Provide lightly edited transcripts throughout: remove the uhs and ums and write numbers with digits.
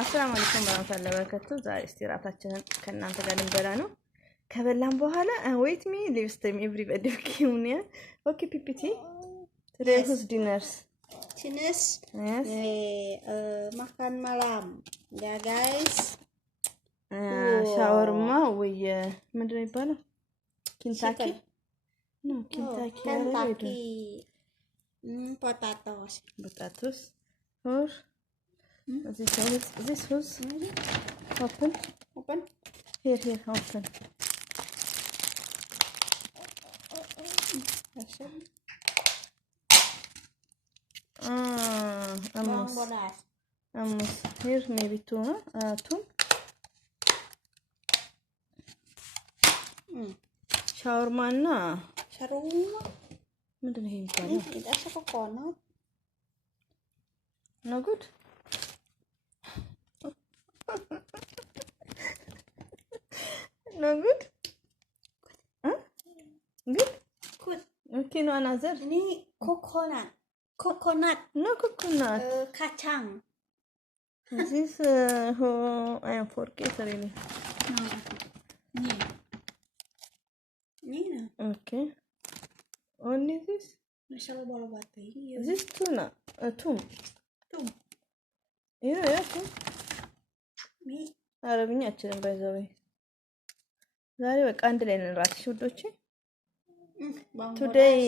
አሰላሙ አለይኩም ወራህመቱላሂ ወበረካቱ። ዛሬ እስቲራታችንን ከእናንተ ጋር ልንበላ ነው። ከበላን በኋላ wait me leave time everybody okay PPT today who's dinners Dinners yes makan malam ya guys. ሻወርማ ወይ ምንድነው ይባላል? ኪንታኪ ነው ኪንታኪ potatoes or this was open here open almost here maybe two ሻወርማና ምንድነው ይሄ የሚባለው? No good. No good. Huh? Good. Good. Okay, no another. Ini coconut. No coconut. Kacang. This who I am forget really. No. Ini. Okay. Only this. Masalah bola batu ini. This tuna. Tum. Yeah, tum. Me. አረብኛ አችልም ባይዘው ዛሬ በቃ አንድ ላይ ነን ራስሽ ውዶቼ today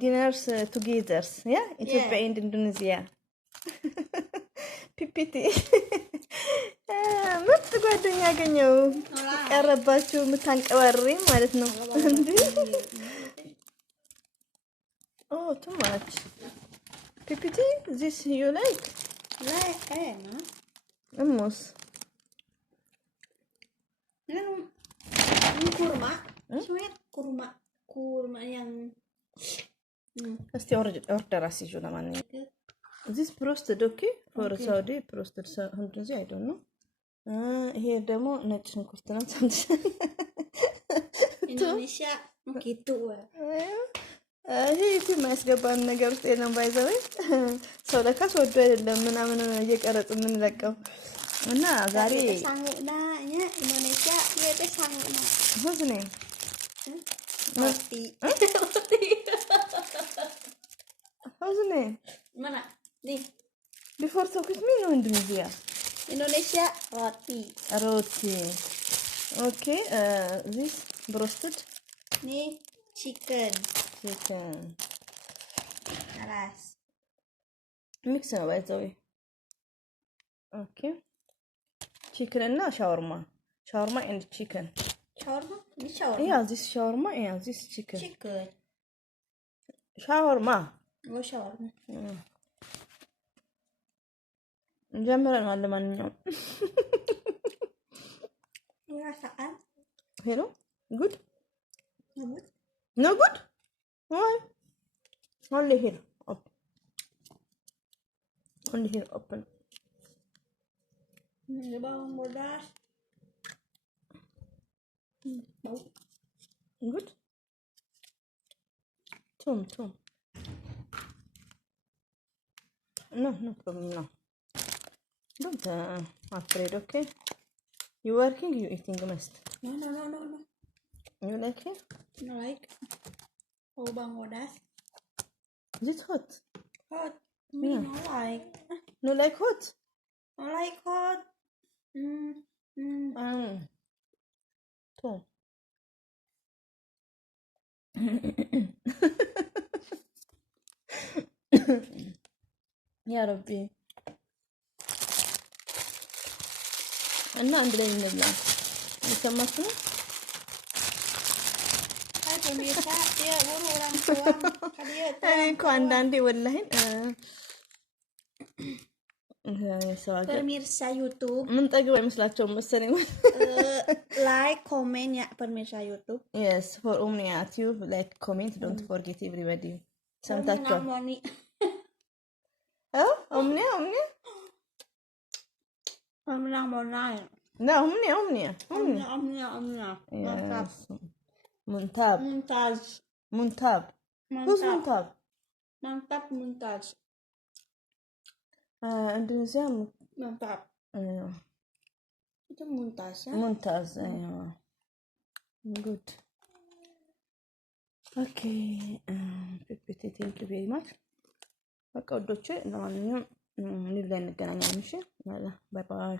dinners together yeah ኢትዮጵያ and ኢንዶኔዚያ ፒፒቲ ምርጥ ጓደኛ ያገኘው ቀረባችሁ የምታንቀባሪ ማለት ነው እንዴ oh too much ፒፒቲ this you like no almost ini kurma sebenarnya kurma yang እስቲ ኦርደር አስይዙ ለማንኛውም this roasted okay for Saudi roasted እንደዚህ I don't know ይሄ ደግሞ ነጭ ሽንኩርት ነው Indonesia gitu ይሄ የማያስገባን ነገር ውስጥ የለም ባይዘው ሰው ለካስ ወዶ አይደለም ምናምን እየቀረጽ ምን ለቀው እና ዛሬ sanggupnya Indonesia ya teh sanggupna what's name roti what's name mana nih before talk with me no Indonesia roti okay this roasted nih chicken alas mix ነው ባይዘው okay chicken and shawarma and chicken ini shawarma yeah this shawarma yeah this chicken shawarma ጀምረናል ለማንኛውም rasakan hello good no good why only here open bawang bodas bau good tum no problem no don't afraid okay you working you eating must no you like it no like bawang bodas is it hot me no like no like hot I like hot Tom. يا ربي እና አንድ ላይ እንብላ ይሰማችሁ ነው እኔ እኮ አንዳንዴ ወላሂን pemirsa YouTube ምን ጠግብ አይመስላችሁም መሰለኝ like comment ya pemirsa YouTube yes for Omnia tube like comment don't forget everybody ሰምታችኋል Omnia لا Omnia yes. Muntab who's Muntab mantap Indonesia mantap Itu Mumtaz ya. ممتاز ايوه good okay ፒፒቲ ቴንክ ዩ ቬሪ ማች በቃ ወዶቼ ለማንኛውም ሊቭ ላይ እንገናኛለን እሺ ባይ ባይ